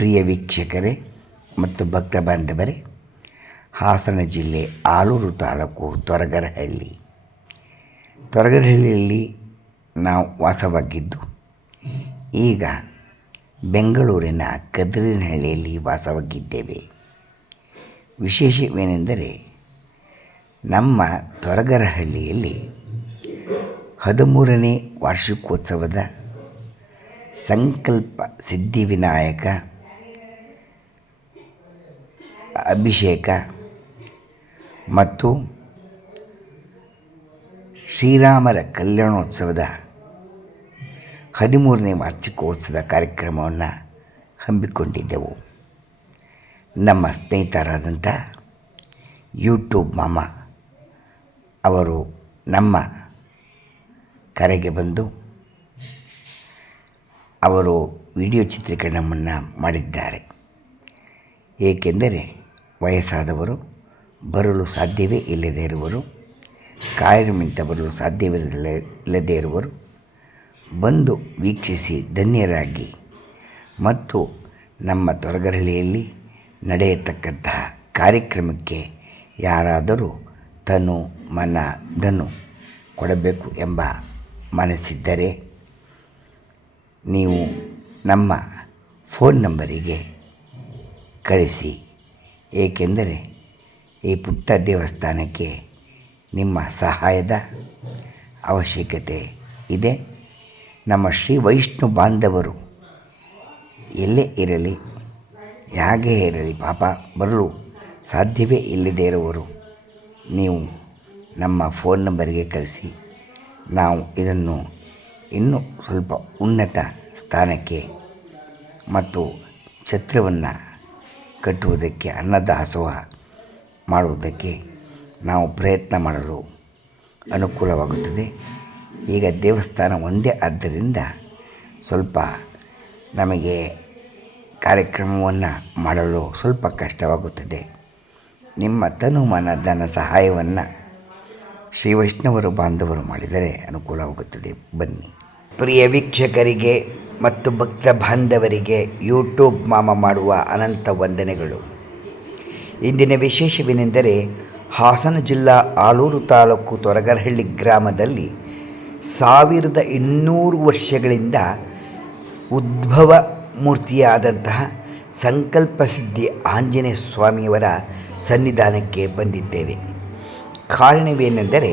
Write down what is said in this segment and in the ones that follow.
ಪ್ರಿಯ ವೀಕ್ಷಕರೇ ಮತ್ತು ಭಕ್ತ ಬಾಂಧವರೇ, ಹಾಸನ ಜಿಲ್ಲೆ ಆಲೂರು ತಾಲೂಕು ತೊರಗರಹಳ್ಳಿಯಲ್ಲಿ ನಾವು ವಾಸವಾಗಿದ್ದು ಈಗ ಬೆಂಗಳೂರಿನ ಕದ್ರಿನಹಳ್ಳಿಯಲ್ಲಿ ವಾಸವಾಗಿದ್ದೇವೆ. ವಿಶೇಷವೇನೆಂದರೆ ನಮ್ಮ ತೊರಗರಹಳ್ಳಿಯಲ್ಲಿ 13ನೇ ವಾರ್ಷಿಕೋತ್ಸವದ ಸಂಕಲ್ಪ ಸಿದ್ಧಿವಿನಾಯಕ ಅಭಿಷೇಕ ಮತ್ತು ಶ್ರೀರಾಮರ ಕಲ್ಯಾಣೋತ್ಸವದ 13ನೇ ವಾರ್ಷಿಕೋತ್ಸವದ ಕಾರ್ಯಕ್ರಮವನ್ನು ಹಮ್ಮಿಕೊಂಡಿದ್ದೆವು. ನಮ್ಮ ಸ್ನೇಹಿತರಾದಂಥ ಯೂಟ್ಯೂಬ್ ಮಾಮ ಅವರು ನಮ್ಮ ಕರೆಗೆ ಬಂದು ಅವರು ವಿಡಿಯೋ ಚಿತ್ರೀಕರಣವನ್ನು ಮಾಡಿದ್ದಾರೆ. ಏಕೆಂದರೆ ವಯಸ್ಸಾದವರು, ಬರಲು ಸಾಧ್ಯವೇ ಇಲ್ಲದೇ ಇರುವರು, ಕಾರ್ಯಕ್ರಮಕ್ಕೆ ಬರಲು ಸಾಧ್ಯವಿಲ್ಲದೇ ಇರುವರು ಬಂದು ವೀಕ್ಷಿಸಿ ಧನ್ಯರಾಗಿ ಮತ್ತು ನಮ್ಮ ತೊರಗರಹಳ್ಳಿಯಲ್ಲಿ ನಡೆಯತಕ್ಕಂತಹ ಕಾರ್ಯಕ್ರಮಕ್ಕೆ ಯಾರಾದರೂ ತನು ಮನ ಧನು ಕೊಡಬೇಕು ಎಂಬ ಮನಸ್ಸಿದ್ದರೆ ನೀವು ನಮ್ಮ ಫೋನ್ ನಂಬರಿಗೆ ಕಳಿಸಿ. ಏಕೆಂದರೆ ಈ ಪುಟ್ಟ ದೇವಸ್ಥಾನಕ್ಕೆ ನಿಮ್ಮ ಸಹಾಯದ ಅವಶ್ಯಕತೆ ಇದೆ. ನಮ್ಮ ಶ್ರೀ ವೈಷ್ಣು ಬಾಂಧವರು ಎಲ್ಲೇ ಇರಲಿ, ಹೇಗೆ ಇರಲಿ, ಪಾಪ ಬರಲು ಸಾಧ್ಯವೇ ಇಲ್ಲದೇ ಇರುವರು ನೀವು ನಮ್ಮ ಫೋನ್ ನಂಬರಿಗೆ ಕಳಿಸಿ. ನಾವು ಇದನ್ನು ಇನ್ನೂ ಸ್ವಲ್ಪ ಉನ್ನತ ಸ್ಥಾನಕ್ಕೆ ಮತ್ತು ಛತ್ರವನ್ನು ಕಟ್ಟುವುದಕ್ಕೆ, ಅನ್ನದಾಸೋಹ ಮಾಡುವುದಕ್ಕೆ ನಾವು ಪ್ರಯತ್ನ ಮಾಡಲು ಅನುಕೂಲವಾಗುತ್ತದೆ. ಈಗ ದೇವಸ್ಥಾನ ಒಂದೇ ಆದ್ದರಿಂದ ಸ್ವಲ್ಪ ನಮಗೆ ಕಾರ್ಯಕ್ರಮವನ್ನು ಮಾಡಲು ಸ್ವಲ್ಪ ಕಷ್ಟವಾಗುತ್ತದೆ. ನಿಮ್ಮ ತನು ಮನ ಧನ ಸಹಾಯವನ್ನು ಶ್ರೀ ವೈಷ್ಣವರು ಬಾಂಧವರು ಮಾಡಿದರೆ ಅನುಕೂಲವಾಗುತ್ತದೆ. ಬನ್ನಿ. ಪ್ರಿಯ ವೀಕ್ಷಕರಿಗೆ ಮತ್ತು ಭಕ್ತ ಬಾಂಧವರಿಗೆ ಯೂಟ್ಯೂಬ್ ಮಾಮ ಮಾಡುವ ಅನಂತ ವಂದನೆಗಳು. ಇಂದಿನ ವಿಶೇಷವೇನೆಂದರೆ ಹಾಸನ ಜಿಲ್ಲಾ ಆಲೂರು ತಾಲೂಕು ತೊರಗರಹಳ್ಳಿ ಗ್ರಾಮದಲ್ಲಿ 1200 ವರ್ಷಗಳಿಂದ ಉದ್ಭವ ಮೂರ್ತಿಯಾದಂತಹ ಸಂಕಲ್ಪಸಿದ್ಧಿ ಆಂಜನೇಯ ಸ್ವಾಮಿಯವರ ಸನ್ನಿಧಾನಕ್ಕೆ ಬಂದಿದ್ದೇವೆ. ಕಾರಣವೇನೆಂದರೆ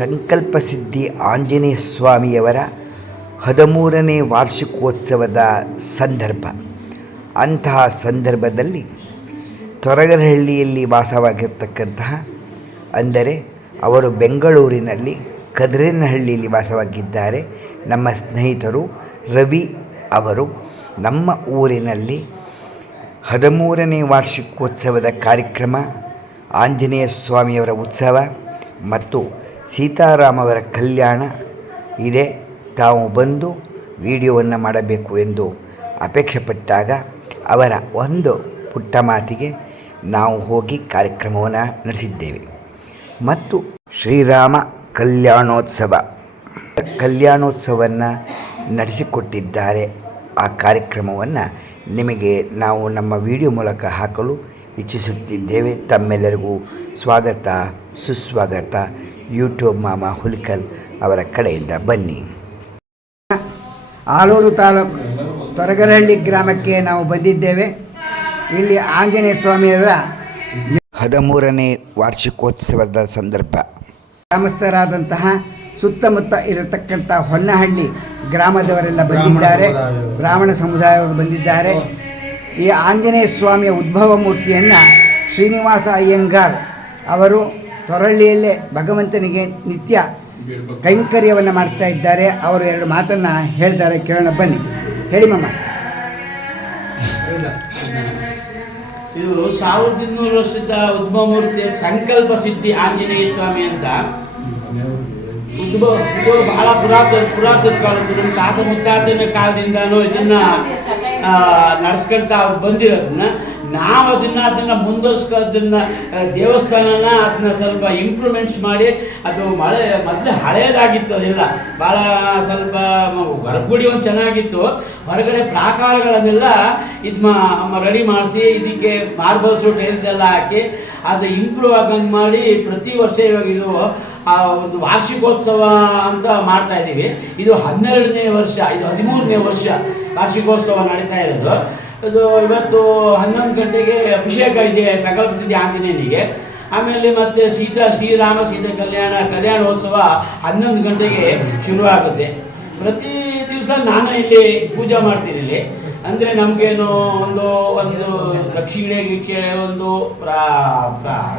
ಸಂಕಲ್ಪಸಿದ್ಧಿ ಆಂಜನೇಯ ಸ್ವಾಮಿಯವರ 13ನೇ ವಾರ್ಷಿಕೋತ್ಸವದ ಸಂದರ್ಭ. ಅಂತಹ ಸಂದರ್ಭದಲ್ಲಿ ತೊರಗರಹಳ್ಳಿಯಲ್ಲಿ ವಾಸವಾಗಿರ್ತಕ್ಕಂತಹ, ಅಂದರೆ ಅವರು ಬೆಂಗಳೂರಿನಲ್ಲಿ ಕದ್ರಿನಹಳ್ಳಿಯಲ್ಲಿ ವಾಸವಾಗಿದ್ದಾರೆ. ನಮ್ಮ ಸ್ನೇಹಿತರು ರವಿ ಅವರು ನಮ್ಮ ಊರಿನಲ್ಲಿ 13ನೇ ವಾರ್ಷಿಕೋತ್ಸವದ ಕಾರ್ಯಕ್ರಮ, ಆಂಜನೇಯ ಸ್ವಾಮಿಯವರ ಉತ್ಸವ ಮತ್ತು ಸೀತಾರಾಮವರ ಕಲ್ಯಾಣ ಇದೆ, ತಾವು ಬಂದು ವಿಡಿಯೋವನ್ನು ಮಾಡಬೇಕು ಎಂದು ಅಪೇಕ್ಷೆಪಟ್ಟಾಗ ಅವರ ಒಂದು ಪುಟ್ಟ ಮಾತಿಗೆ ನಾವು ಹೋಗಿ ಕಾರ್ಯಕ್ರಮವನ್ನು ನಡೆಸಿದ್ದೇವೆ. ಮತ್ತು ಶ್ರೀರಾಮ ಕಲ್ಯಾಣೋತ್ಸವವನ್ನು ನಡೆಸಿಕೊಟ್ಟಿದ್ದಾರೆ. ಆ ಕಾರ್ಯಕ್ರಮವನ್ನು ನಿಮಗೆ ನಾವು ನಮ್ಮ ವಿಡಿಯೋ ಮೂಲಕ ಹಾಕಲು ಇಚ್ಛಿಸುತ್ತಿದ್ದೇವೆ. ತಮ್ಮೆಲ್ಲರಿಗೂ ಸ್ವಾಗತ ಸುಸ್ವಾಗತ. ಯೂಟ್ಯೂಬ್ ಮಾಮ ಹುಲಿಕಲ್ ಅವರ ಕಡೆಯಿಂದ ಬನ್ನಿ. ಆಲೂರು ತಾಲೂಕು ತೊರಗರಹಳ್ಳಿ ಗ್ರಾಮಕ್ಕೆ ನಾವು ಬಂದಿದ್ದೇವೆ. ಇಲ್ಲಿ ಆಂಜನೇಯ ಸ್ವಾಮಿಯವರ 13ನೇ ವಾರ್ಷಿಕೋತ್ಸವದ ಸಂದರ್ಭ ಗ್ರಾಮಸ್ಥರಾದಂತಹ ಸುತ್ತಮುತ್ತ ಇರತಕ್ಕಂಥ ಹೊನ್ನಹಳ್ಳಿ ಗ್ರಾಮದವರೆಲ್ಲ ಬಂದಿದ್ದಾರೆ, ಬ್ರಾಹ್ಮಣ ಸಮುದಾಯವರು ಬಂದಿದ್ದಾರೆ. ಈ ಆಂಜನೇಯ ಸ್ವಾಮಿಯ ಉದ್ಭವ ಮೂರ್ತಿಯನ್ನು ಶ್ರೀನಿವಾಸ ಅಯ್ಯಂಗಾರ್ ಅವರು ತೊರಹಳ್ಳಿಯಲ್ಲೇ ಭಗವಂತನಿಗೆ ನಿತ್ಯ ಕೈಂಕರ್ಯವನ್ನು ಮಾಡ್ತಾ ಇದ್ದಾರೆ. ಅವರು 2 ಮಾತನ್ನು ಹೇಳಿದ್ದಾರೆ, ಕೇಳೋಣ ಬನ್ನಿ. ಹೇಳಿ ಮಮ್ಮ. ಇದು 1200 ವರ್ಷದ ಉದ್ಭವ ಮೂರ್ತಿ ಸಂಕಲ್ಪ ಸಿದ್ಧಿ ಆಂಜನೇಯ ಸ್ವಾಮಿ ಅಂತ. ಇದು ಬಹಳ ಪುರಾತನ ಕಾಲದ್ದು, ನಮ್ಮ ತಾತ ಮುತ್ತಾತನ ಕಾಲದಿಂದನೂ ಇದನ್ನ ನಡೆಸ್ಕೊಳ್ತಾ ಅವ್ರು ಬಂದಿರೋದನ್ನ ನಾವು ಅದನ್ನು ಮುಂದುವರ್ಸ್ಕೋದನ್ನು ದೇವಸ್ಥಾನನ ಅದನ್ನ ಸ್ವಲ್ಪ ಇಂಪ್ರೂವ್ಮೆಂಟ್ಸ್ ಮಾಡಿ, ಅದು ಮೊದಲೇ ಹಳೇದಾಗಿತ್ತು, ಅದೆಲ್ಲ ಭಾಳ ಸ್ವಲ್ಪ ಹೊರಗುಡಿ ಒಂದು ಚೆನ್ನಾಗಿತ್ತು, ಹೊರಗಡೆ ಪ್ರಾಕಾರಗಳನ್ನೆಲ್ಲ ಇದು ರೆಡಿ ಮಾಡಿಸಿ ಇದಕ್ಕೆ ಮಾರ್ಬಲ್ಸು ಟೈಲ್ಸ್ ಎಲ್ಲ ಹಾಕಿ ಅದು ಇಂಪ್ರೂವ್ ಆಗಂಗೆ ಮಾಡಿ ಪ್ರತಿ ವರ್ಷ ಇವಾಗ ಇದು ಒಂದು ವಾರ್ಷಿಕೋತ್ಸವ ಅಂತ ಮಾಡ್ತಾ ಇದ್ದೀವಿ. ಇದು 12ನೇ ವರ್ಷ, ಇದು 13ನೇ ವರ್ಷ ವಾರ್ಷಿಕೋತ್ಸವ ನಡೀತಾ ಇರೋದು. ಇದು ಇವತ್ತು 11 ಗಂಟೆಗೆ ಅಭಿಷೇಕ ಇದೆ ಸಂಕಲ್ಪ ಸಿದ್ಧಿ ಆಂಜನೇಯನಿಗೆ. ಆಮೇಲೆ ಮತ್ತೆ ಶ್ರೀರಾಮ ಸೀತಾ ಕಲ್ಯಾಣೋತ್ಸವ 11 ಗಂಟೆಗೆ ಶುರುವಾಗುತ್ತೆ. ಪ್ರತಿ ದಿವಸ ನಾನು ಇಲ್ಲಿ ಪೂಜೆ ಮಾಡ್ತೀನಿ. ಇಲ್ಲಿ ಅಂದರೆ ನಮಗೇನು ಒಂದು ದಕ್ಷಿಣೆ ಒಂದು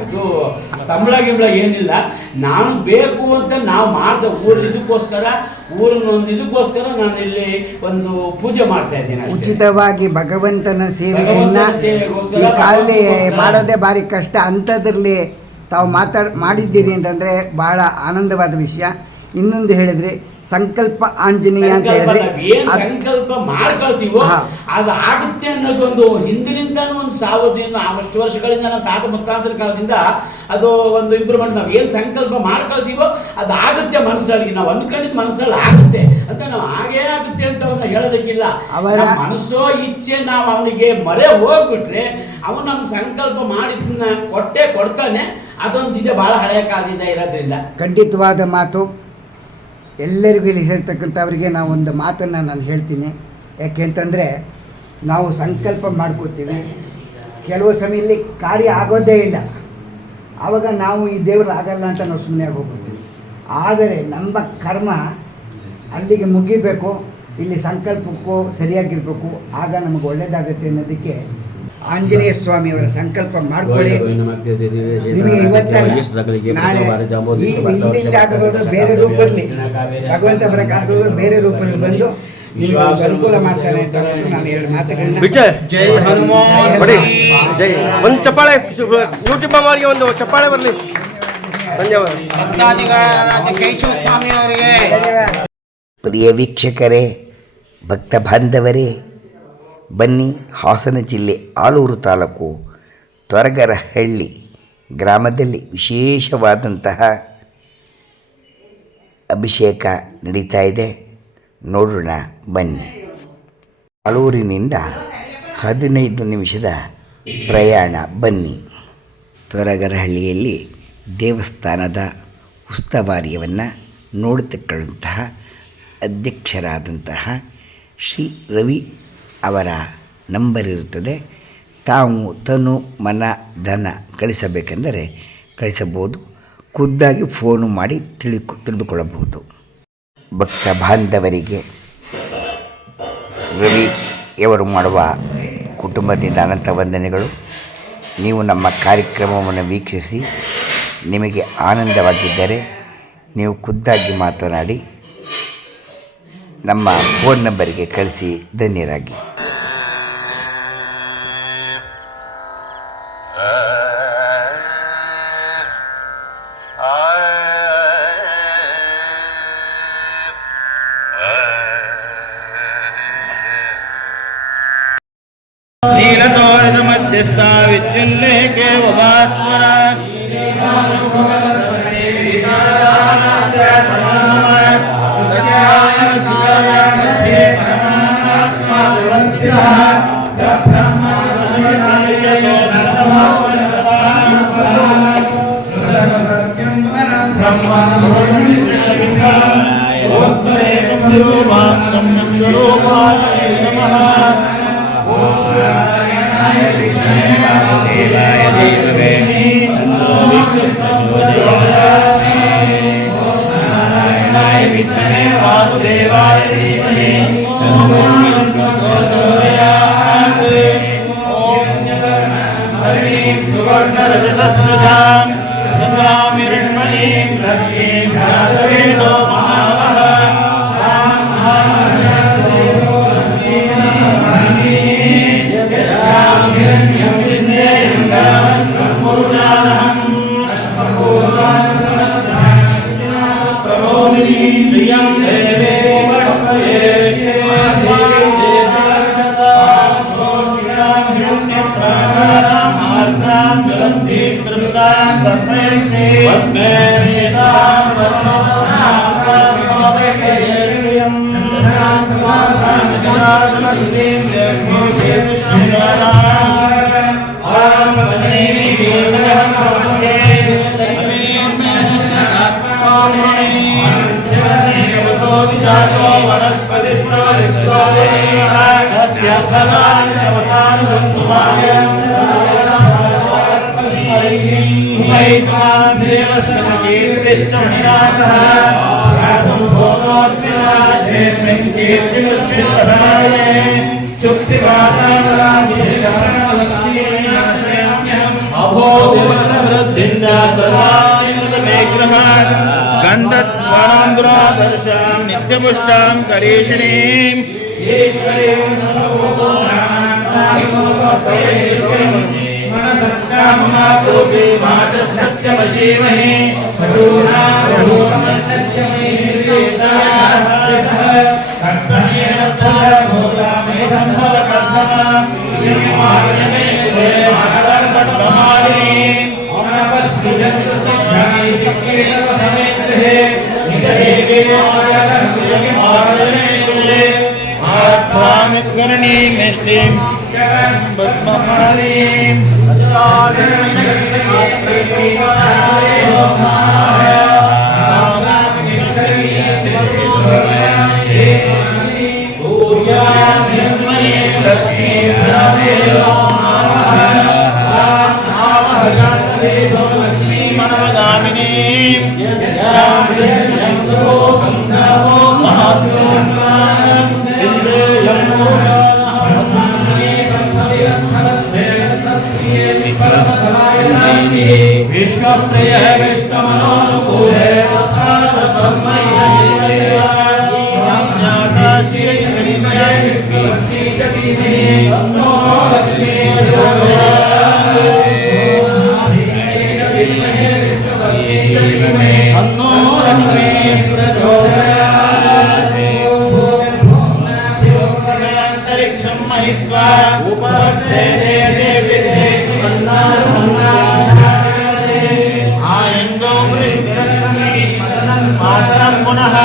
ಇದು ಸಂಬಳ ಏನಿಲ್ಲ. ನಾನು ಬೇಕು ಅಂತ ನಾವು ಮಾಡಿದೆ ಊರಿನ ಒಂದು ಇದಕ್ಕೋಸ್ಕರ ನಾನು ಇಲ್ಲಿ ಒಂದು ಪೂಜೆ ಮಾಡ್ತಾ ಇದ್ದೀನಿ. ಉಚಿತವಾಗಿ ಭಗವಂತನ ಸೇವೆಯನ್ನು ಈ ಕಾಲಲ್ಲಿ ಮಾಡೋದೇ ಭಾರಿ ಕಷ್ಟ. ಅಂಥದ್ರಲ್ಲಿ ತಾವು ಮಾಡಿದ್ದೀರಿ ಅಂತಂದರೆ ಬಹಳ ಆನಂದವಾದ ವಿಷಯ. ಇನ್ನೊಂದು ಹೇಳಿದ್ರಿ ಸಂಕಲ್ಪ ಆಂಜನೇಯ ಅಂತ ಹೇಳಿದ್ರೆ ಸಂಕಲ್ಪ ಮಾಡ್ಕೊಳ್ತೀವೋ ಅದು ಆಗುತ್ತೆ ಅನ್ನೋದೊಂದು ಹಿಂದಿನಿಂದನೂ ಒಂದು 1000 ವರ್ಷಗಳಿಂದ ನಾವು ತಾತ ಮುತ್ತಾಂತರ ಕಾಲದಿಂದ ಅದು ಒಂದು ಇಂಪ್ರೂವ್ಮೆಂಟ್. ನಾವು ಏನು ಸಂಕಲ್ಪ ಮಾಡ್ಕೊಳ್ತೀವೋ ಅದು ಆಗುತ್ತೆ ಮನಸ್ಸಲ್ಲಿ. ನಾವು ಅಂದ್ಕೊಂಡಿದ್ದು ಮನಸ್ಸಲ್ಲಿ ಆಗುತ್ತೆ ಅಂತ ನಾವು ಹಾಗೇ ಆಗುತ್ತೆ ಅಂತ ಅವನ್ನ ಹೇಳೋದಕ್ಕಿಲ್ಲ. ಅವರ ಮನಸ್ಸೋ ಇಚ್ಛೆ ನಾವು ಅವನಿಗೆ ಮರೆ ಹೋಗ್ಬಿಟ್ರೆ ಅವನು ನಮ್ಮ ಸಂಕಲ್ಪ ಮಾಡಿದ್ದನ್ನ ಕೊಡ್ತಾನೆ. ಅದೊಂದು ಇದೆ ಭಾಳ ಹಳೆಯ ಕಾಲದಿಂದ ಇರೋದ್ರಿಂದ. ಖಂಡಿತವಾದ ಮಾತು. ಎಲ್ಲರಿಗೂ ಇಲ್ಲಿ ಸೇರ್ತಕ್ಕಂಥವ್ರಿಗೆ ನಾವು ಒಂದು ಮಾತನ್ನು ನಾನು ಹೇಳ್ತೀನಿ. ಯಾಕೆಂತಂದರೆ ನಾವು ಸಂಕಲ್ಪ ಮಾಡ್ಕೋತೀವಿ, ಕೆಲವು ಸಮಯದಲ್ಲಿ ಕಾರ್ಯ ಆಗೋದೇ ಇಲ್ಲ. ಆವಾಗ ನಾವು ಈ ದೇವರು ಆಗಲ್ಲ ಅಂತ ನಾವು ಸುಮ್ಮನೆ ಆಗೋಗ್ಬಿಡ್ತೀವಿ. ಆದರೆ ನಮ್ಮ ಕರ್ಮ ಅಲ್ಲಿಗೆ ಮುಗಿಬೇಕು, ಇಲ್ಲಿ ಸಂಕಲ್ಪಕ್ಕೂ ಸರಿಯಾಗಿರಬೇಕು, ಆಗ ನಮಗೆ ಒಳ್ಳೆಯದಾಗುತ್ತೆ ಅನ್ನೋದಕ್ಕೆ ಆಂಜನೇಯ ಸ್ವಾಮಿಯವರ ಸಂಕಲ್ಪ ಮಾಡ್ಕೊಳ್ಳಿ. ನಿಮಗೆ ಇವತ್ತಲ್ಲ ನಾಳೆ ಇಲ್ಲಿಂದಾಗೋದ್ರೆ ಬೇರೆ ರೂಪದಲ್ಲಿ ಭಗವಂತ ಬರೋಕ್ಕಾಗೋದ್ರೆ ಬೇರೆ ರೂಪದಲ್ಲಿ ಬಂದು ನಿಮಗೆ ಅನುಕೂಲ ಮಾಡ್ತಾನೆ ಅಂತ ನಾನು 2 ಮಾತುಗಳನ್ನ. ಜೈ ಹನುಮಾನ್. ಜೈ ಒಂದು ಚಪ್ಪಾಳೆ ಯೂಟ್ಯೂಬ್ ಅವರಿಗೆ ಒಂದು ಚಪ್ಪಾಳೆ ಬರಲಿ. ಧನ್ಯವಾದ. ಕೇಶವ ಸ್ವಾಮಿ ಅವರಿಗೆ. ಪ್ರಿಯ ವೀಕ್ಷಕರೇ, ಭಕ್ತ ಬಾಂಧವರೇ, ಬನ್ನಿ ಹಾಸನ ಜಿಲ್ಲೆ ಆಲೂರು ತಾಲೂಕು ತೊರಗರಹಳ್ಳಿ ಗ್ರಾಮದಲ್ಲಿ ವಿಶೇಷವಾದಂತಹ ಅಭಿಷೇಕ ನಡೀತಾ ಇದೆ. ನೋಡೋಣ ಬನ್ನಿ. ಆಲೂರಿನಿಂದ 15 ನಿಮಿಷದ ಪ್ರಯಾಣ. ಬನ್ನಿ. ತೊರಗರಹಳ್ಳಿಯಲ್ಲಿ ದೇವಸ್ಥಾನದ ಉಸ್ತುವಾರಿಯನ್ನು ನೋಡತಕ್ಕಂತಹ ಅಧ್ಯಕ್ಷರಾದಂತಹ ಶ್ರೀ ರವಿ ಅವರ ನಂಬರ್ ಇರುತ್ತದೆ. ತಾವು ತನು ಮನ ಧನ ಕಳಿಸಬೇಕೆಂದರೆ ಕಳಿಸಬಹುದು. ಖುದ್ದಾಗಿ ಫೋನು ಮಾಡಿ ತಿಳಿದುಕೊಳ್ಳಬಹುದು. ಭಕ್ತ ಬಾಂಧವರಿಗೆ ರವಿಯವರು ಮಾಡುವ ಕುಟುಂಬದಿಂದ ಅನಂತ ವಂದನೆಗಳು. ನೀವು ನಮ್ಮ ಕಾರ್ಯಕ್ರಮವನ್ನು ವೀಕ್ಷಿಸಿ ನಿಮಗೆ ಆನಂದವಾಗಿದ್ದರೆ ನೀವು ಖುದ್ದಾಗಿ ಮಾತನಾಡಿ ನಮ್ಮ ಫೋನ್ ನಂಬರಿಗೆ ಕಳಿಸಿ. ಧನ್ಯರಾಗಿ. ನೀಲತೋರಿತ ಮಧ್ಯಸ್ಥ ವಿದ್ಯುಲ್ಲೇಖೆ ಉಪಾಸ್ವರ Prabodhi Shriyam गन्धद्वारान्दुरादर्शां नित्यपुष्टां करीषिणीम् मिष्टिं पद्ममालीं विश्वप्रिय विष्णुमनोनुकूले अंतरिक्षं महित्वा उपस्थे मातरं पुनः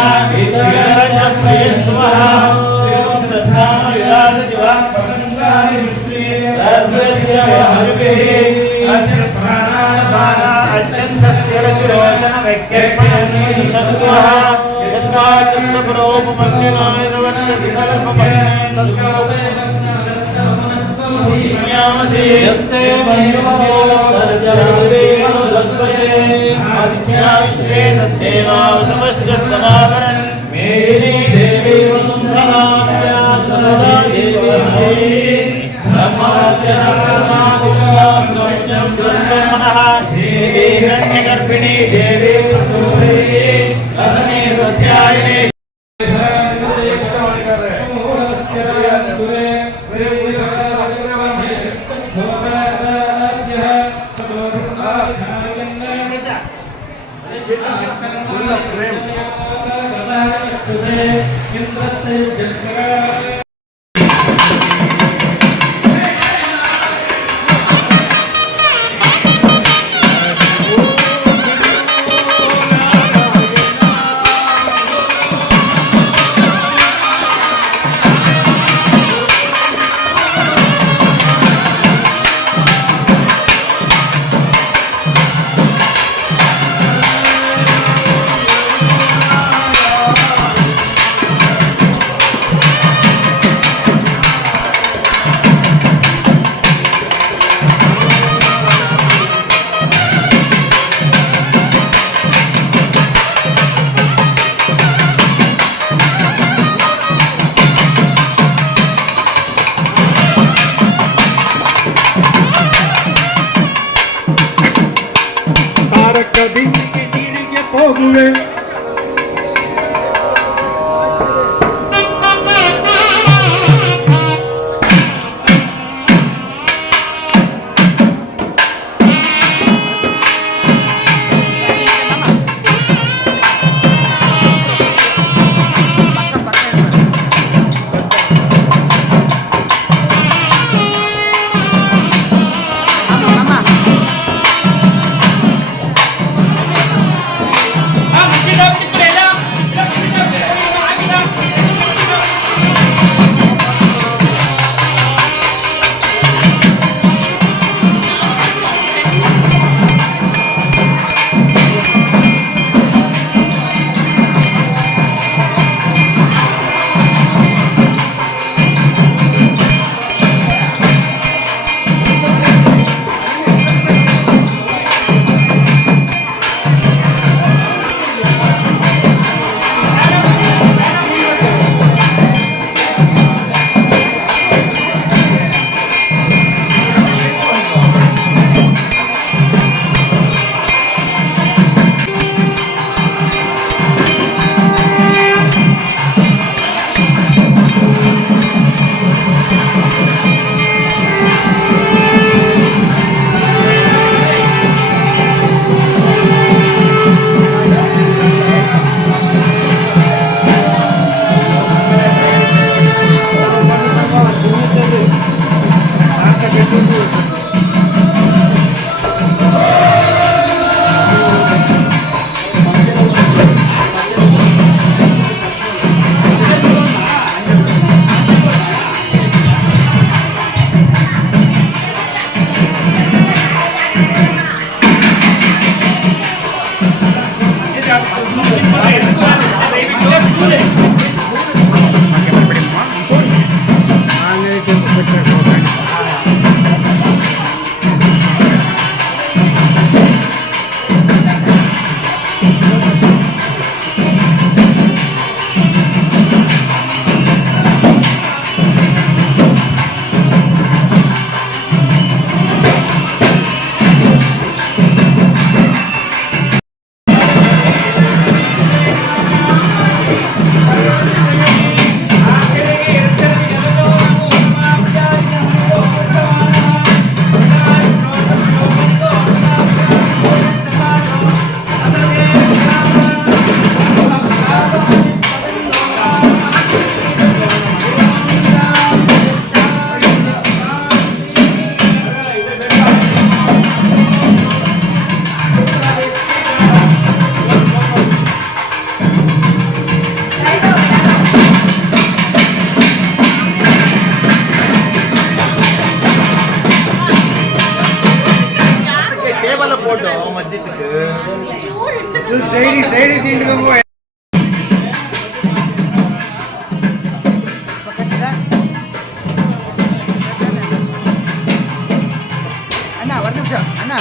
हिरण्यगर्भिणी देवी सत्यायने ಮಧ್ಯಕ್ಕೆ ಸೈಡಿ ತಿಂಡ್ಬೇಕು. ಅಣ್ಣ ಒಂದು ನಿಮಿಷ ಅಣ್ಣ.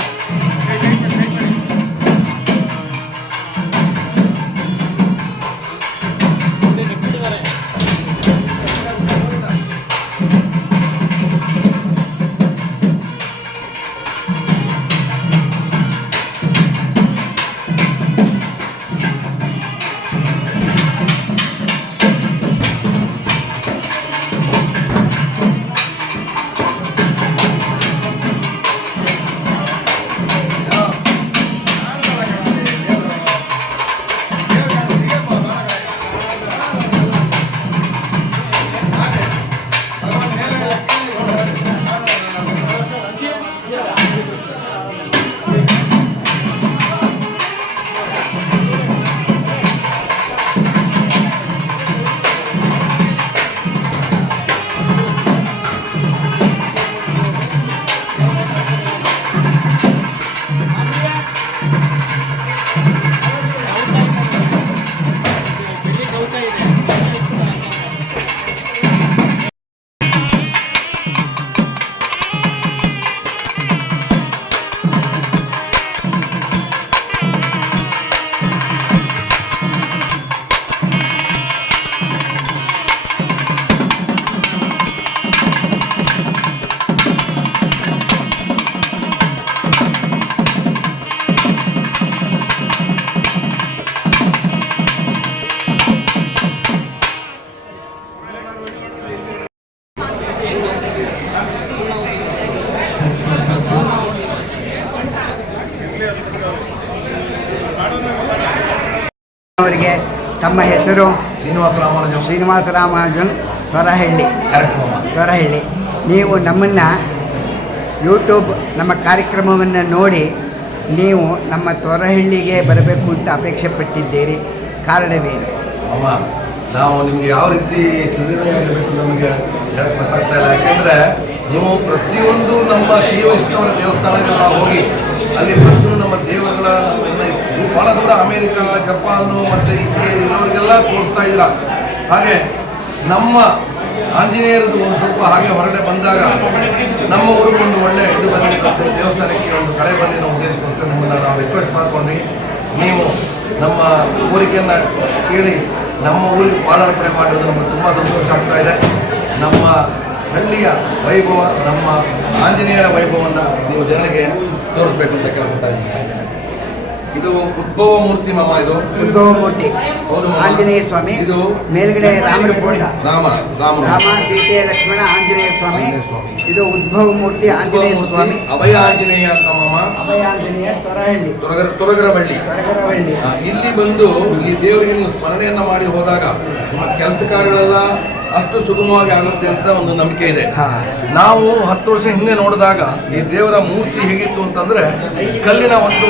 ಅವರಿಗೆ ತಮ್ಮ ಹೆಸರು ಶ್ರೀನಿವಾಸ ರಾಮಾನುಜನ್ ತೊರಹಳ್ಳಿ. ನೀವು ನಮ್ಮನ್ನು ಯೂಟ್ಯೂಬ್ ನಮ್ಮ ಕಾರ್ಯಕ್ರಮವನ್ನು ನೋಡಿ ನೀವು ನಮ್ಮ ತೊರಹಳ್ಳಿಗೆ ಬರಬೇಕು ಅಂತ ಅಪೇಕ್ಷೆ ಪಟ್ಟಿದ್ದೀರಿ, ಕಾರಣವೇನು? ಅಮ್ಮ, ನಾವು ನಿಮಗೆ ಯಾವ ರೀತಿ ಚಿಂತನೆಯಾಗಿರಬೇಕು ನಮಗೆ ಹೇಳಕ್ಕೆ ಗೊತ್ತಾಗ್ತಾ ಇಲ್ಲ. ಯಾಕೆಂದರೆ ನೀವು ಪ್ರತಿಯೊಂದು ನಮ್ಮ ಶ್ರೀ ವೈಷ್ಣವರ ದೇವಸ್ಥಾನಕ್ಕೆ ನಾವು ಹೋಗಿ ಅಲ್ಲಿ ಬಂದು ನಮ್ಮ ದೇವರುಗಳ ಭಾಳ ದೂರ ಅಮೇರಿಕ, ಜಪಾನು ಮತ್ತು ಇರೋರಿಗೆಲ್ಲ ತೋರಿಸ್ತಾ ಇದ್ದೀರ. ಹಾಗೆ ನಮ್ಮ ಆಂಜನೇಯರದ್ದು ಒಂದು ಸ್ವಲ್ಪ ಹಾಗೆ ಹೊರಗಡೆ ಬಂದಾಗ ನಮ್ಮ ಊರಿಗೆ ಒಂದು ಒಳ್ಳೆ ಇದು ಬಂದಿರುತ್ತೆ, ದೇವಸ್ಥಾನಕ್ಕೆ ಒಂದು ಕಳೆ ಬಂದಿರೋ ಉದ್ದೇಶಕ್ಕೋಸ್ಕರ ನಿಮ್ಮನ್ನು ನಾವು ರಿಕ್ವೆಸ್ಟ್ ಮಾಡ್ಕೊಂಡು ನೀವು ನಮ್ಮ ಕೋರಿಕೆಯನ್ನು ಕೇಳಿ ನಮ್ಮ ಊರಿಗೆ ಪಾದಾರ್ಪಣೆ ಮಾಡೋದು ನಮಗೆ ತುಂಬ ಸಂತೋಷ ಆಗ್ತಾ ಇದೆ. ನಮ್ಮ ಹಳ್ಳಿಯ ವೈಭವ, ನಮ್ಮ ಆಂಜನೇಯರ ವೈಭವವನ್ನು ನೀವು ಜನರಿಗೆ ತೋರಿಸ್ಬೇಕು ಅಂತ ಕೇಳ್ಕೊತಾ ಇದ್ದೀನಿ. ಇದು ಉದ್ಭವ ಮೂರ್ತಿ ಮಾಮ, ಇದು ಉದ್ಭವ ಮೂರ್ತಿ. ಹೌದು, ಆಂಜನೇಯ ಸ್ವಾಮಿ. ಇದು ಮೇಲ್ಗಡೆ ರಾಮರ ಫೋಟ, ರಾಮ ಸೀತೆ ಲಕ್ಷ್ಮಣ ಆಂಜನೇಯ ಸ್ವಾಮಿ. ಇದು ಉದ್ಭವ ಮೂರ್ತಿ ಆಂಜನೇಯ ಸ್ವಾಮಿ. ಅಭಯ ಆಂಜನೇಯ ಅಂತ ಮಾಮ, ಅಭಯ ಆಂಜನೇಯ ತೊರಹಳ್ಳಿ, ತೊರಗರವಳ್ಳಿ. ಇಲ್ಲಿ ಬಂದು ಈ ದೇವರಿಗೆ ನೀವು ಸ್ಮರಣೆಯನ್ನ ಮಾಡಿ ಹೋದಾಗ ನಿಮ್ಮ ಕೆಲಸ ಕಾರ್ಯಗಳೆಲ್ಲ ಅಷ್ಟು ಸುಗಮವಾಗಿ ಆಗುತ್ತೆ ಅಂತ ಒಂದು ನಂಬಿಕೆ ಇದೆ. ನಾವು 10 ವರ್ಷ ಹಿಂದೆ ನೋಡಿದಾಗ ಈ ದೇವರ ಮೂರ್ತಿ ಹೇಗಿತ್ತು ಅಂತಂದ್ರೆ ಕಲ್ಲಿನ ಒಂದು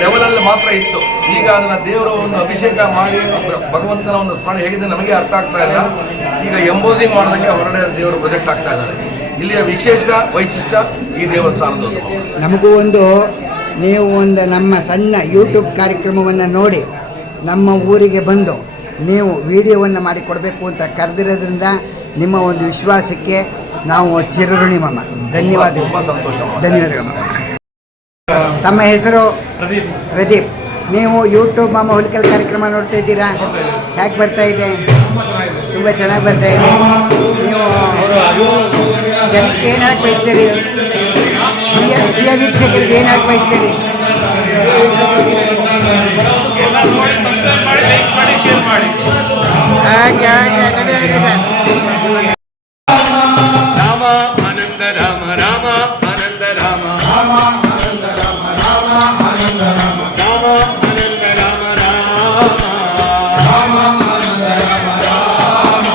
ಲೆವೆಲಲ್ಲಿ ಮಾತ್ರ ಇತ್ತು. ಈಗ ಅದನ್ನ ದೇವರ ಒಂದು ಅಭಿಷೇಕ ಮಾಡಿ ಭಗವಂತನ ಒಂದು ಸ್ಮರಣೆ ಹೇಗಿದೆ ನಮಗೆ ಅರ್ಥ ಆಗ್ತಾ ಇಲ್ಲ. ಈಗ ಎಂಬೋಸಿಂಗ್ ಮಾಡಿದಂಗೆ ಹೊರಗಡೆ ದೇವರು ಪ್ರೊಜೆಕ್ಟ್ ಆಗ್ತಾ ಇದ್ದಾರೆ. ಇಲ್ಲಿಯ ವಿಶೇಷ ವೈಶಿಷ್ಟ್ಯ ಈ ದೇವಸ್ಥಾನದ ನಮಗೂ ನೀವು ಒಂದು ನಮ್ಮ ಸಣ್ಣ ಯೂಟ್ಯೂಬ್ ಕಾರ್ಯಕ್ರಮವನ್ನು ನೋಡಿ ನಮ್ಮ ಊರಿಗೆ ಬಂದು ನೀವು ವಿಡಿಯೋವನ್ನು ಮಾಡಿ ಕೊಡಬೇಕು ಅಂತ ಕರೆದಿರೋದ್ರಿಂದ ನಿಮ್ಮ ಒಂದು ವಿಶ್ವಾಸಕ್ಕೆ ನಾವು ಚಿರಋಣಿ ಮಾಮ. ಧನ್ಯವಾದ. ತುಂಬ ಸಂತೋಷ. ಧನ್ಯವಾದಗಳು. ತಮ್ಮ ಹೆಸರು ಪ್ರದೀಪ್. ನೀವು ಯೂಟ್ಯೂಬ್ ಮಾಮ ಹುಲಿಕಲ್ ಕಾರ್ಯಕ್ರಮ ನೋಡ್ತಾ ಇದ್ದೀರಾ? ಹೇಗೆ ಬರ್ತಾ ಇದೆ? ತುಂಬ ಚೆನ್ನಾಗಿ ಬರ್ತಾ ಇದೆ. ನೀವು ಜನಕ್ಕೆ ಏನು ಹೇಳಕ್ಕೆ ಬಯಸ್ತೀರಿ? ಪ್ರಿಯ ವೀಕ್ಷಕರಿಗೆ ಏನು ಹೇಳಕ್ಕೆ ಬಯಸ್ತೀರಿ? ರಾಮ ಆನಂದ ರಾಮ, ರಾಮ ಆನಂದ ರಾಮ, ರಾಮ ಆನಂದ ರಾಮ, ರಾಮ ಆನಂದ ರಾಮ, ರಾಮ ಆನಂದ ರಾಮ, ರಾಮ ಆನಂದ ರಾಮ,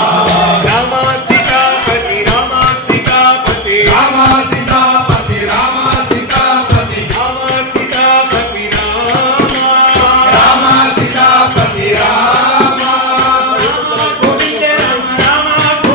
ರಾಮ ಸೀತಾಪತಿ, ರಾಮ ಸೀತಾಪತಿ, ರಾಮ ಸೀತಾಪತಿ, ರಾಮ ಸೀತಾಪತಿ, ರಾಮ ಸೀತಾಪತಿ, ರಾಮ ಸೀತಾಪತಿ, ರಾಮ ಗೋವಿಂದ ರಾಮ, ರಾಮ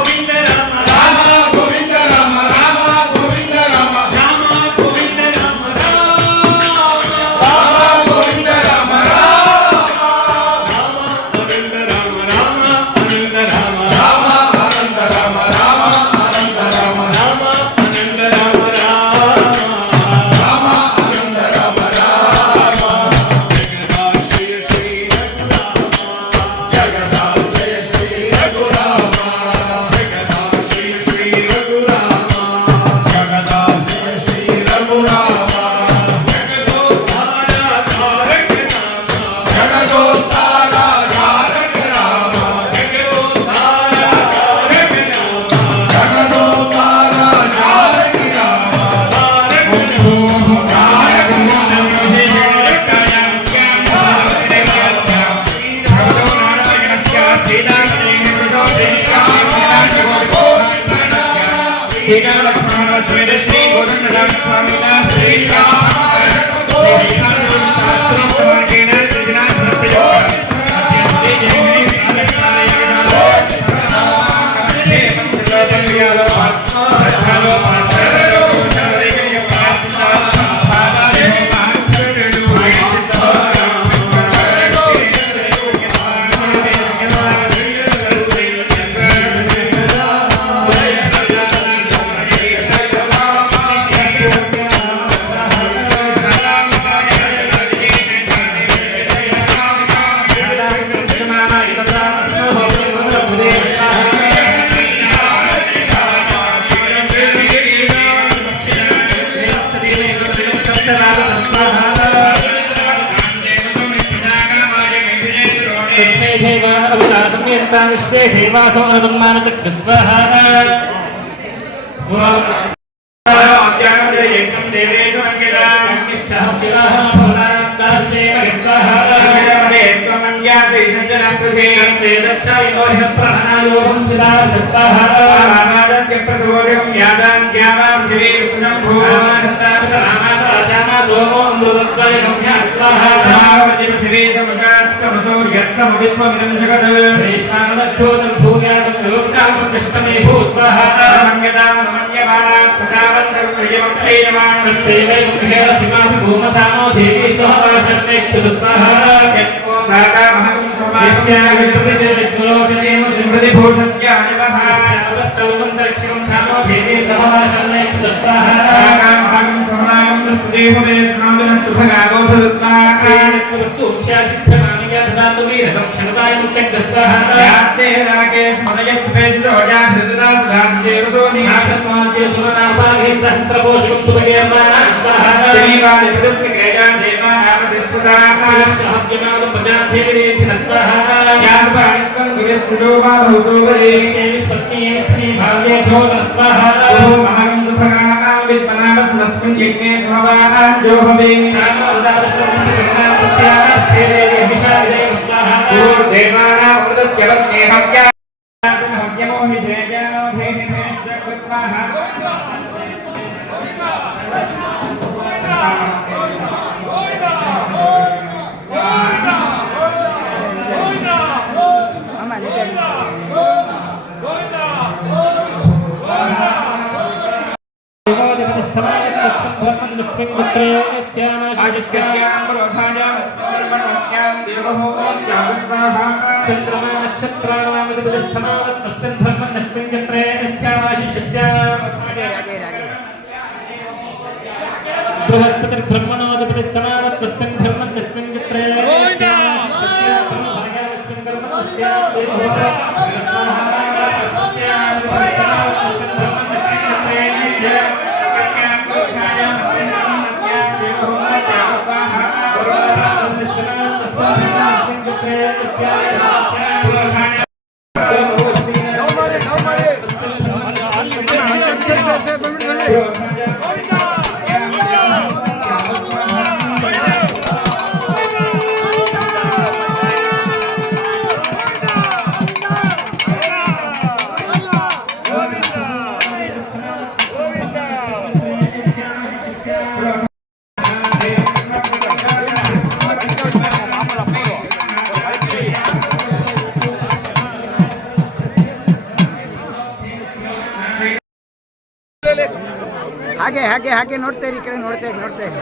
ಹಾಗೆ ನೋಡ್ತಾ ಇರಿ, ಈ ಕಡೆ ನೋಡ್ತಾ ಇರಿ,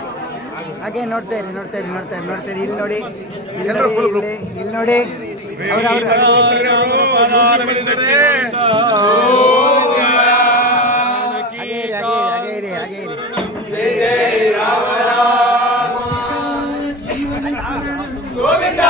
ಹಾಗೆ ನೋಡ್ತಾ ಇರಿ, ಇಲ್ಲಿ ನೋಡಿ, ಇಲ್ಲಿ ನೋಡಿ, ಹಾಗೆ ಇರಿ. ಗೋವಿಂದ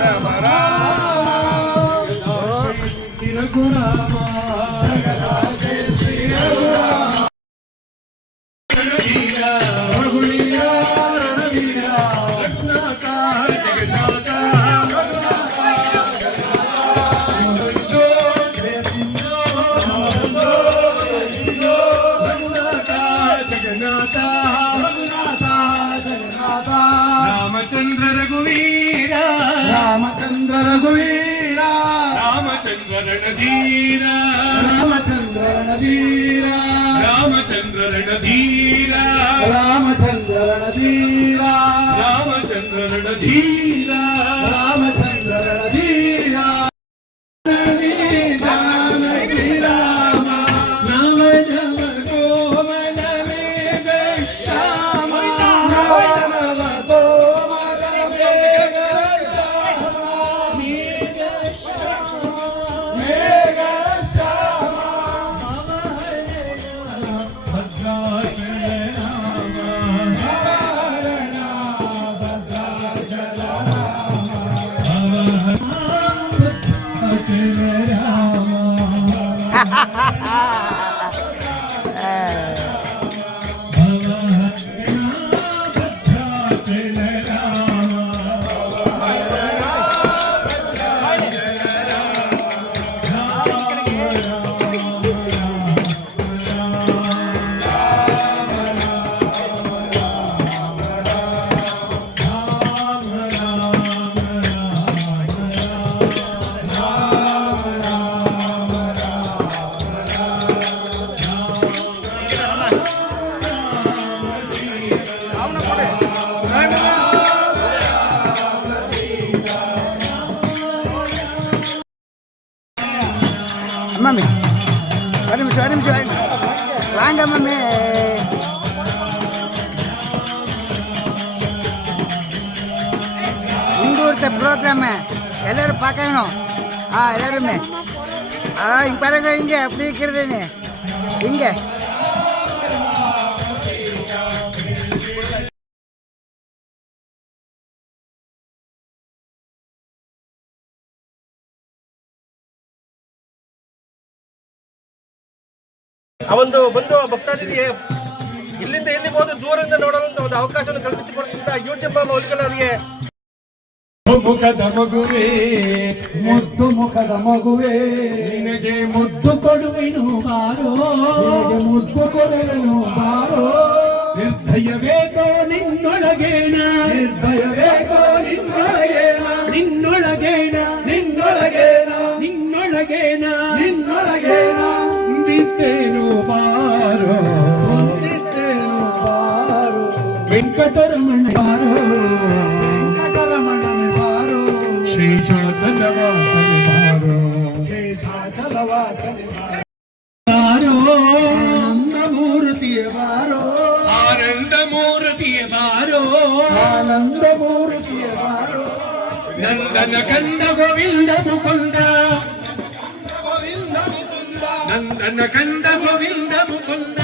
ರಾಮ ರಾಮ ಶ್ರೀ ರಘುರಾಮ ಶ್ರೀ ರಘುರಾಮ ರಣವೀರ ರಘುವೀರ ರಣವೀರ ರತ್ನಾಕ ಜಗನ್ನಾಥ ರಾಮಚಂದ್ರ ರಘುವೀರ ರಾಮಚಂದ್ರ ರಘುವೀರ ರಾಮಚಂದ್ರ ರಣಧೀರ ರಾಮಚಂದ್ರ ರಣಧೀರ ರಾಮಚಂದ್ರ ರಣಧೀರ ರಾಮಚಂದ್ರ ರಣಧೀರ ರಾಮಚಂದ್ರ ರಣಧೀರ ರಾಮಚಂದ್ರ ರಣಧೀರ ರಾಮ ನವ ಜಮ ಕೋಮಲ ಮೇಘ ಶ್ಯಾಮ ನವ ಕೋಮಲ ಮೇಘ ಶ್ಯಾಮ ಮೇಘ ಶ್ಯಾಮ ಭದ್ರಾಚಲ ರಾಮ ಹರಣ ಭದ್ರಾಚಲ ರಾಮ ಭದ್ರಾಚಲ ರಾಮ ಮಮ್ಮಿ ಒಂದು ನಿಮಿಷ ವಾಂಗ ಮಮ್ಮಿ ಹಿಂಗೂರ್ತ ப்ரோக்ராம் எல்லாரும் பார்க்கணும் எல்லாருமே இங்கே பாருங்க இங்கே அப்படி இருக்கிறது இங்கே ಆ ಒಂದು ಬಂದು ಭಕ್ತಾದಿಗಳಿಗೆ ಇಲ್ಲಿಂದ ಎಲ್ಲಿಗೆ ಹೋದ್ರೆ ದೂರದಿಂದ ನೋಡುವಂತ ಒಂದು ಅವಕಾಶವನ್ನು ಕಲ್ಪಿಸಿಕೊಡ್ತಿದ್ದ ಯೂಟ್ಯೂಬ್ ಮೌಲ್ಕಲ್ ಅವರಿಗೆ ಮುಖದ ಮಗುವೇ ಮುದ್ದು ಮುಖದ ಮಗುವೇ ನಿನಗೆ ಮುದ್ದು ಕೊಡುವೆನು ಬಾರೋ ಮುದ್ದು ಕೊಡುವೆನು ಬಾರೋ ನಿರ್ಭಯವೇಕೋ ನಿನ್ನೊಳಗೇನ ನಿರ್ಭಯವೇಕೋ ನಿನ್ನೊಳಗೇನ ನಿನ್ನೊಳಗೇನ ನಿನ್ನೊಳಗೇನ ನಿನ್ನೊಳಗೇನ ನಿನ್ನೊಳಗೇನ ನಿಂತೇನು ಬಾರೋ ನಿಂತೇನು ಬಾರೋ ವೆಂಕಟರಮಣ ಬಾರೋ ಶೇಷಾಚಲವಾಸನೆ ಬಾರೋ ಶೇಷಾಚಲವಾಸನೆ ಬಾರೋ ಆನಂದಮೂರ್ತಿಯ ಬಾರೋ ಆನಂದಮೂರ್ತಿಯ ಬಾರೋ ಆನಂದಮೂರ್ತಿಯ ಬಾರೋ ನಂದನ ಕಂದ ಗೋವಿಂದ ಮುಕುಂದ ನಂದನ ಕಂದ ಗೋವಿಂದ ಮುಕುಂದ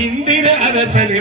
ಇಂದಿರ ಅರಸನೆ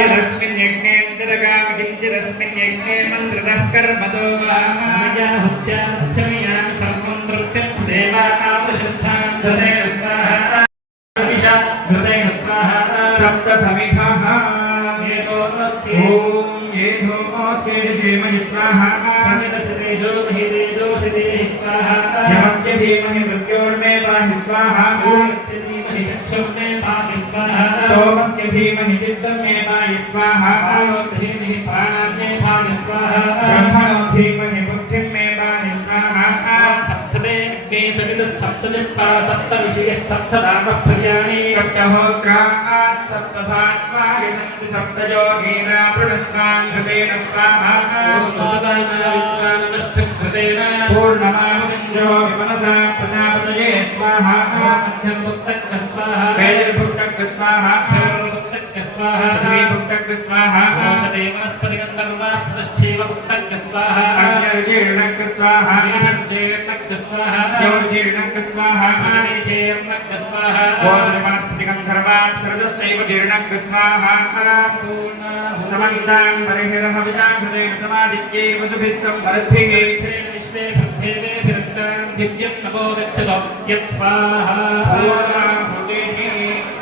यस्मिन् यज्ञेन्द्रगामिञ्जरस्मिन् यज्ञे मन्त्रतः कर्मतो वाहुच्चाक्षमया सर्वं नृत्यं देवानामशुद्धां हृदय स्वाहा हृदय स्वाहा सप्त समिधाः ॐ येनो शेषेमहि स्वाहा समिदसतेजो महि तेजो सिदेहि स्वाहा यमस्य धीमहि मृत्योर्मे पाहि स्वाहा यस्य धीमहि चक्षुः मे पाहि स्वाहा सोमस्य धीमहि चित्तं मे पाहि स्वाहा धीमहि प्राणान् मे पाहि स्वाहा ब्रह्मणो धीमहि बुद्धिं मे पाहि स्वाहा सप्तमे अग्ने समिदः सप्तजिह्वा सप्तऋषयः सप्तनामप्रियाणि सप्तहोत्रा सप्तभात्मा यजन्ति सप्तयोगीना प्रणस्वान् कृतेन स्वाहा पूर्णमाहुतिञ्जो विमनसा प्रजापतये स्वाहा मध्यभुक्तः स्वाहा वैदिर्भुक्तः स्वाहा क्षरभुक्तः स्वाहा पृथ्वीभुक्तः स्वाहा औषधे वनस्पतिगन्धर्वाप्सदश्चैव भुक्तः स्वाहा अग्निर्जीर्णः स्वाहा जीर्णः स्वाहा यौर्जीर्णः स्वाहा अग्निशीर्णः स्वाहा वनस्पतिगन्धर्वाप्सदश्चैव जीर्णः स्वाहा समन्तां परिहिरः विजाधृतेन समादित्ये वसुभिः सम्मर्द्भिः विश्वे पृथ्वीभिरक्तां दिव्यं नमो गच्छतो यत् स्वाहा जय जय राम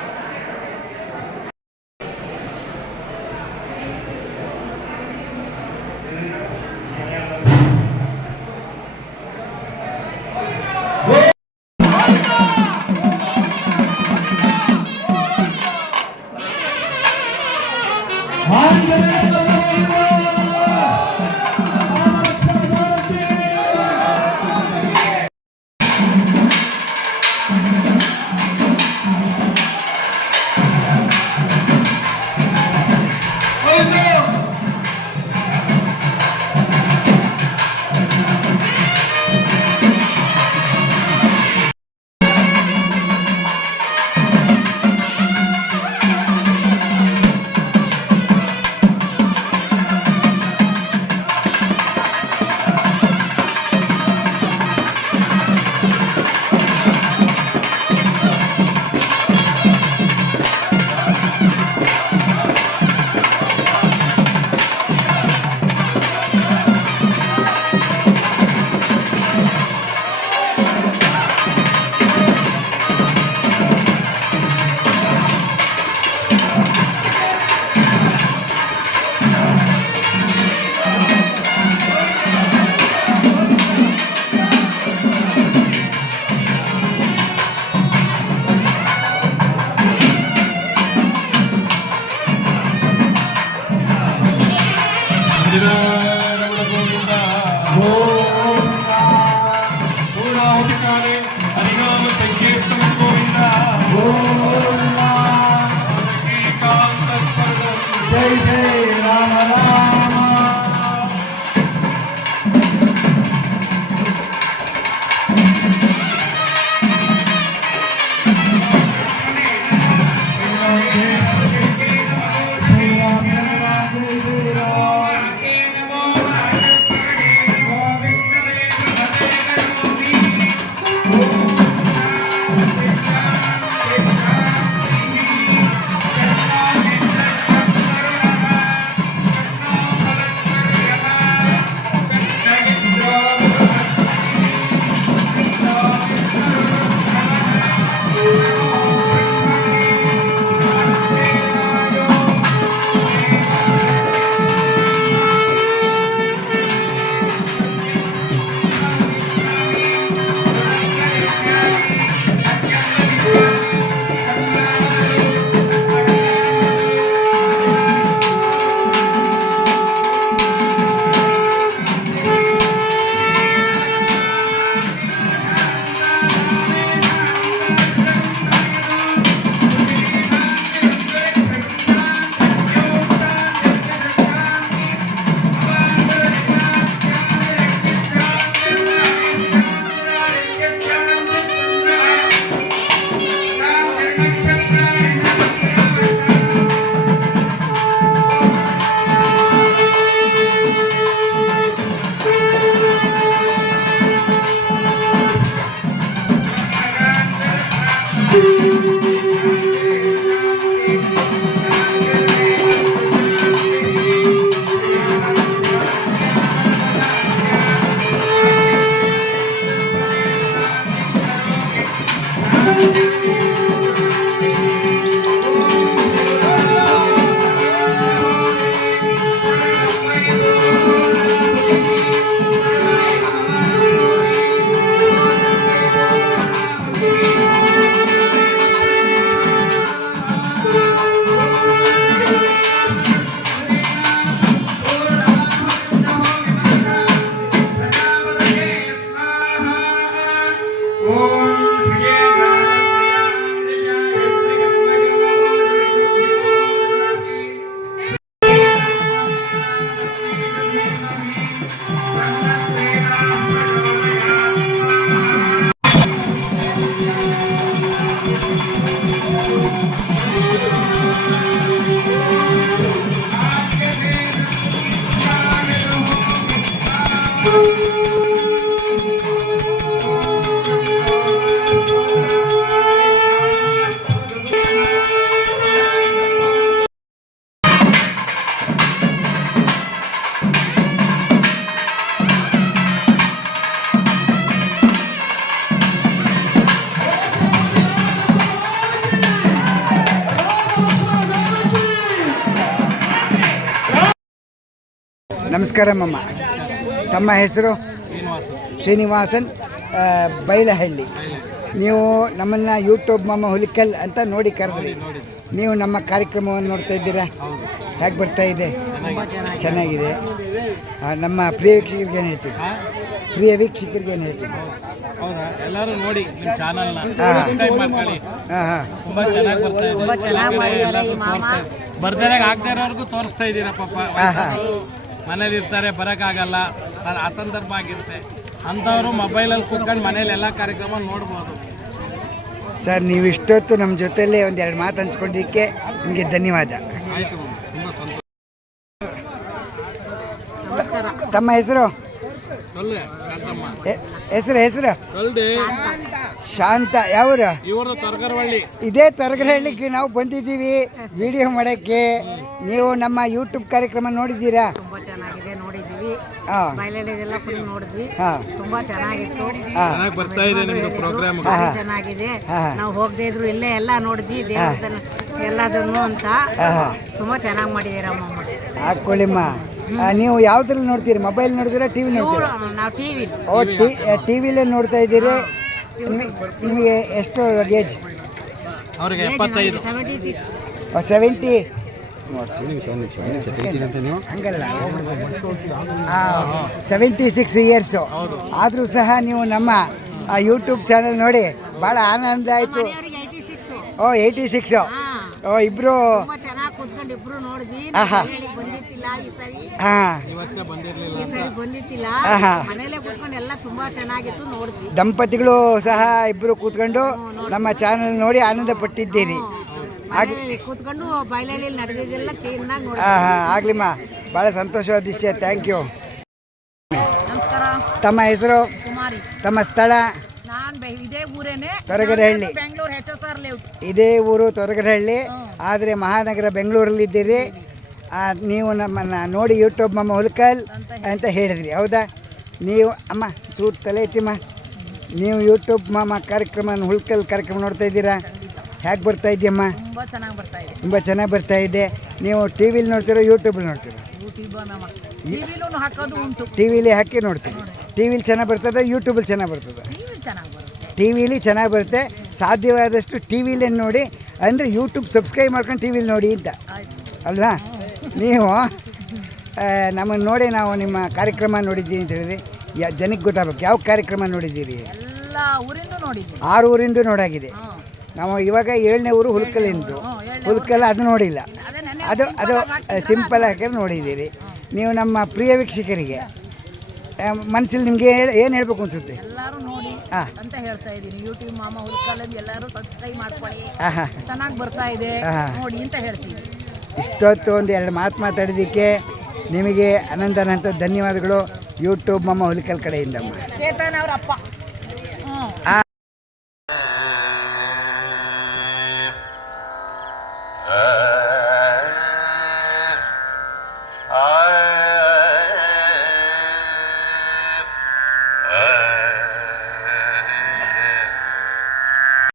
राम ನಮಸ್ಕಾರ ಮಮ್ಮ. ತಮ್ಮ ಹೆಸರು? ಶ್ರೀನಿವಾಸನ್, ಬೈಲಹಳ್ಳಿ. ನೀವು ನಮ್ಮನ್ನು ಯೂಟ್ಯೂಬ್ ಮಮ್ಮ ಹುಲಿಕಲ್ ಅಂತ ನೋಡಿ ಕರೆದ್ರಿ. ನೀವು ನಮ್ಮ ಕಾರ್ಯಕ್ರಮವನ್ನು ನೋಡ್ತಾ ಇದ್ದೀರಾ? ಹೇಗೆ ಬರ್ತಾ ಇದೆ? ಚೆನ್ನಾಗಿದೆ. ನಮ್ಮ ಪ್ರಿಯ ವೀಕ್ಷಕರಿಗೆ ಏನು ಹೇಳ್ತೀವಿ? ಪ್ರಿಯ ವೀಕ್ಷಕರಿಗೆ ಏನು ಹೇಳ್ತೀವಿ? ಎಲ್ಲರೂ ನೋಡಿ ನಿಮ್ಮ ಚಾನಲ್ನ ಸಬ್ಸ್ಕ್ರೈಬ್ ಮಾಡ್ಕೊಳ್ಳಿ. ತುಂಬಾ ಚೆನ್ನಾಗಿ ಬರ್ತಾ ಇದೆ. ಬರ್ದೇನಾಗ ಆಗದೆ ಇರೋರ್ಗೂ ತೋರಿಸ್ತಾ ಇದ್ದೀರಾ. ಪಾಪ ಮನೇಲಿ ಇರ್ತಾರೆ, ಬರೋಕ್ಕಾಗಲ್ಲ, ಆ ಸಂದರ್ಭ ಆಗಿರುತ್ತೆ. ಅಂಥವ್ರು ಮೊಬೈಲಲ್ಲಿ ಕೂತ್ಕೊಂಡು ಮನೇಲಿ ಎಲ್ಲ ಕಾರ್ಯಕ್ರಮ ನೋಡ್ಬೋದು. ಸರ್, ನೀವು ಇಷ್ಟೊತ್ತು ನಮ್ಮ ಜೊತೆಯಲ್ಲೇ ಒಂದೆರಡು ಮಾತು ಹಂಚ್ಕೊಂಡಿದ್ದಕ್ಕೆ ನಿಮಗೆ ಧನ್ಯವಾದ. ಆಯಿತು, ತುಂಬ ಸಂತೋಷ. ತಮ್ಮ ಹೆಸರು? ಹೆಸರು ಶಾಂತ. ಯಾವರು? ಇವರು ತೊರಗರವಳ್ಳಿ. ಇದೇ ತೊರಗರಹಳ್ಳಿಗೆ ನಾವು ಬಂದಿದ್ದೀವಿ ವಿಡಿಯೋ ಮಾಡೋಕ್ಕೆ. ನೀವು ನಮ್ಮ ಯೂಟ್ಯೂಬ್ ಕಾರ್ಯಕ್ರಮ ನೋಡಿದ್ದೀರಾ? ತುಂಬಾ ಚೆನ್ನಾಗಿದೆ, ನೋಡಿದ್ದೀವಿ. ಹಾಂ, ಬಯಲಳ್ಳಿದೆಲ್ಲ ಫುಲ್ ನೋಡಿದ್ವಿ. ಹಾಂ, ತುಂಬಾ ಚೆನ್ನಾಗಿತ್ತು. ಚೆನ್ನಾಗಿ ಬರ್ತಾ ಇದೆ ನಿಮ್ದು ಪ್ರೋಗ್ರಾಮ್. ಚೆನ್ನಾಗಿದೆ. ನಾವು ಹೋಗದೆ ಇದ್ರು ಇಲ್ಲೇ ಎಲ್ಲ ನೋಡಿದ್ವಿ, ದೇವರದನ್ನು ಎಲ್ಲದನ್ನು ಅಂತ. ತುಂಬಾ ಚೆನ್ನಾಗಿ ಮಾಡಿದ್ದೀರಮ್ಮ. ಹಾಕ್ಕೊಳ್ಳಿಮ್ಮ. ನೀವು ಯಾವುದ್ರಲ್ಲಿ ನೋಡ್ತೀರಿ? ಮೊಬೈಲ್ ನೋಡ್ತೀರಾ, ಟಿ ವಿ ನೋಡ್ತೀರಾ? ನಾವು ಟಿವಿ. ಟಿ ವಿಲೇ ನೋಡ್ತಾ ಇದ್ದೀರಿ. ನಿಮಗೆ ಎಷ್ಟು ಏಜ್? ಅವ್ರಿಗೆ 75. 70. ಹಂಗಲ್ಲ, 76 ಇಯರ್ಸು. ಆದರೂ ಸಹ ನೀವು ನಮ್ಮ ಯೂಟ್ಯೂಬ್ ಚಾನಲ್ ನೋಡಿ ಭಾಳ ಆನಂದ ಆಯಿತು. 86. ಇಬ್ಬರು ಚೆನ್ನಾಗಿ ಕೂತ್ಕೊಂಡು ಇಬ್ರು ನೋಡಿದ್ವಿ. ಬಂದಿತ್ತಿಲ್ಲ ಈ ಸರಿ. ಈ ವರ್ಷ ಬಂದಿರಲಿಲ್ಲ. ಬಂದಿತ್ತಿಲ್ಲ, ಮನೇಲೆ ಕೂತ್ಕೊಂಡು ಎಲ್ಲ ತುಂಬಾ ಚೆನ್ನಾಗಿತ್ತು, ನೋಡಿದ್ವಿ. ದಂಪತಿಗಳು ಸಹ ಇಬ್ಬರು ಕೂತ್ಕೊಂಡು ನಮ್ಮ ಚಾನಲ್ ನೋಡಿ ಆನಂದ ಪಟ್ಟಿದ್ದೀರಿ. ಕೂತ್ಕೊಂಡು ಬಯಲಲ್ಲಿ ನಡೆದಿದ್ದೆಲ್ಲ ಚೆನ್ನಾಗಿ ನೋಡಿ. ಆಗ್ಲಿಮ್ಮ, ಭಾಳ ಸಂತೋಷವಾದ ವಿಷಯ. Thank you. ನಮಸ್ಕಾರ. ತಮ್ಮ ಹೆಸರು? ಕುಮಾರಿ. ತಮ್ಮ ಸ್ಥಳ? ಇದೇ ಊರೇನೆ, ತೊರಗರಹಳ್ಳಿ. Bengaluru HSR layout. ಇದೇ ಊರು ತೊರಗರಹಳ್ಳಿ, ಆದರೆ ಮಹಾನಗರ ಬೆಂಗಳೂರಲ್ಲಿದ್ದೀರಿ. ನೀವು ನಮ್ಮನ್ನು ನೋಡಿ ಯೂಟ್ಯೂಬ್ ಮಮ್ಮ ಹುಲ್ಕಲ್ ಅಂತ ಹೇಳಿದ್ರಿ, ಹೌದಾ? ನೀವು ಅಮ್ಮ ಚೂರು ತಲೆ ಐತಿಮ್ಮ. ನೀವು ಯೂಟ್ಯೂಬ್ ಮಮ್ಮ ಕಾರ್ಯಕ್ರಮ ಹುಲ್ಕಲ್ ಕಾರ್ಯಕ್ರಮ ನೋಡ್ತಾ ಇದ್ದೀರಾ? ಹೇಗೆ ಬರ್ತಾ ಇದೆಯಮ್ಮ? ತುಂಬ ಚೆನ್ನಾಗಿ ಬರ್ತಾ ಇದೆ. ತುಂಬ ಚೆನ್ನಾಗಿ ಬರ್ತಾ ಇದೆ. ನೀವು ಟಿ ವಿಲಿ ನೋಡ್ತೀರೋ, ಯೂಟ್ಯೂಬಲ್ಲಿ ನೋಡ್ತೀರೋ? ಹಾಕೋದು ಉಂಟು. ಟಿ ವಿಲಿ ಹಾಕಿ ನೋಡ್ತೀವಿ. ಟಿ ವಿಲಿ ಚೆನ್ನಾಗಿ ಬರ್ತದೆ, ಯೂಟ್ಯೂಬಲ್ಲಿ ಚೆನ್ನಾಗಿ ಬರ್ತದೆ? ಟಿ ವಿಲಿ ಚೆನ್ನಾಗಿ ಬರುತ್ತೆ. ಸಾಧ್ಯವಾದಷ್ಟು ಟಿ ವಿಲೇ ನೋಡಿ, ಅಂದರೆ ಯೂಟ್ಯೂಬ್ ಸಬ್ಸ್ಕ್ರೈಬ್ ಮಾಡ್ಕೊಂಡು ಟಿ ವಿಲಿ ನೋಡಿ ಅಂತ ಅಲ್ವಾ? ನೀವು ನಮ್ಮನ್ನು ನೋಡಿ ನಾವು ನಿಮ್ಮ ಕಾರ್ಯಕ್ರಮ ನೋಡಿದ್ದೀವಿ ಅಂತ ಹೇಳಿದ್ರಿ. ಜನಕ್ಕೆ ಗೊತ್ತಾಗಬೇಕು ಯಾವ ಕಾರ್ಯಕ್ರಮ ನೋಡಿದ್ದೀರಿ. ಎಲ್ಲ ಊರಿಂದ ನೋಡಿದ್ದೀವಿ. 6 ಊರಿಂದ ನೋಡಾಗಿದೆ. ನಾವು ಇವಾಗ 7ನೇ ಊರು ಹುಲ್ಕಲ್ಲಿಂದು. ಹುಲ್ಕಲ್ ಅದು ನೋಡಿಲ್ಲ. ಅದು ಸಿಂಪಲ್ ಆಗಿ ನೋಡಿದ್ದೀರಿ. ನೀವು ನಮ್ಮ ಪ್ರಿಯ ವೀಕ್ಷಕರಿಗೆ ಮನಸ್ಸಲ್ಲಿ ನಿಮಗೆ ಏನು ಹೇಳಬೇಕು ಅನಿಸುತ್ತೆ? ಎಲ್ಲರೂ ನೋಡಿ ಅಂತ ಹೇಳ್ತಾ ಇದ್ದೀನಿ. ಯೂಟ್ಯೂಬ್ ಮಾಮ ಹುಲ್ಕಲ್ ಎಲ್ಲರೂ ಸಬ್ಸ್ಕ್ರೈಬ್ ಮಾಡ್ಕೊಳ್ಳಿ, ಚೆನ್ನಾಗಿ ಬರ್ತಾ ಇದೆ ನೋಡಿ ಅಂತ ಹೇಳ್ತೀವಿ. ಇಷ್ಟೊತ್ತು ಒಂದು 2 ಮಾತು ಮಾತಾಡಿದ್ದಕ್ಕೆ ನಿಮಗೆ ಅನಂತ ಧನ್ಯವಾದಗಳು ಯೂಟ್ಯೂಬ್ ಮಮ್ಮ ಹುಲ್ಕಲ್ ಕಡೆಯಿಂದ. ಚೇತನ್ ಅವ್ರ ಅಪ್ಪ.